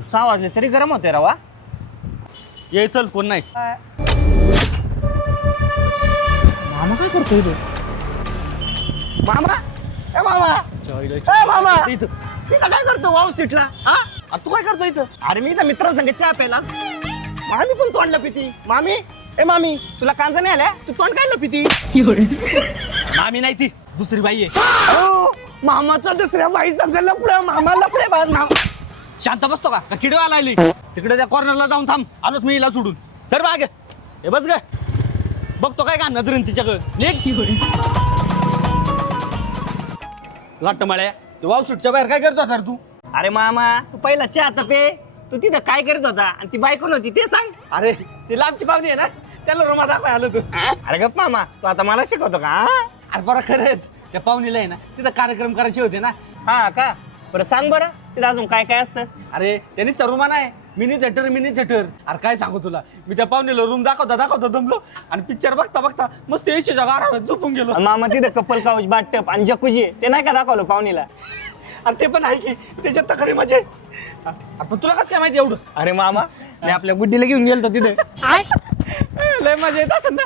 6 वाजले तरी गरम होते रवा. ये चल कोण नाही. मामा काय करतोय रे? मामा ए मामा ए मामा इथं इथं काय करतो वाव सीटला हा? तू काय करतो इथं? अरे मी इथं मित्रांसंग चहा प्यायला. मामी पण तोंडला पिती. मामी ए मामी तुला कांजा नाही आल्या तू तोंड काय पिती? मामी नाही ती दुसरी बाई आहे. हो, मामाचा दुसऱ्या बाई संग लपड मामा लपडे बाज मामा. शांत बसतो का किडवा लागली तिकडे त्या कॉर्नरला जाऊन थांब. आलोच मी हिला सोडून. सर मागे हे बस ग बघतो काय का नजरेन तिच्याकडे लाट माळ्या तू वाव सुटच्या बाहेर काय करतो सर तू? अरे मामा तू पहिला चहा तर पे. तू तिथं काय करत होता आणि ती बाई कोण होती ते सांग. अरे ती लांबची पाहुणी आहे ना त्याला रोमा दाखवाय आलो तू. अरे गप मामा तू आता मला शिकवतो का हा? अरे बरं खरंच त्या पाहुणीला आहे ना तिथं कार्यक्रम करायचे होते ना. हा का बरं सांग बरं तिथं अजून काय काय असतं. अरे त्यांनी सर्वमान आहे मिनी थिएटर. अरे काय सांगू तुला मी त्या पाहुणीला रूम दाखवता दमलो आणि पिक्चर बघता मस्त यायच्या जागा झोपून गेलो. मामा तिथं कपल काउच बाटप आणि जकुजी ते नाही का दाखवलं पाहुणीला. आणि ते पण आहे की त्याच्यात तर खरी मजा आहे. पण तुला कसं काय माहिती एवढं? अरे मामा मी आपल्या गुड्डीला घेऊन गेलो तिथे. लय मजा येत असेल ना.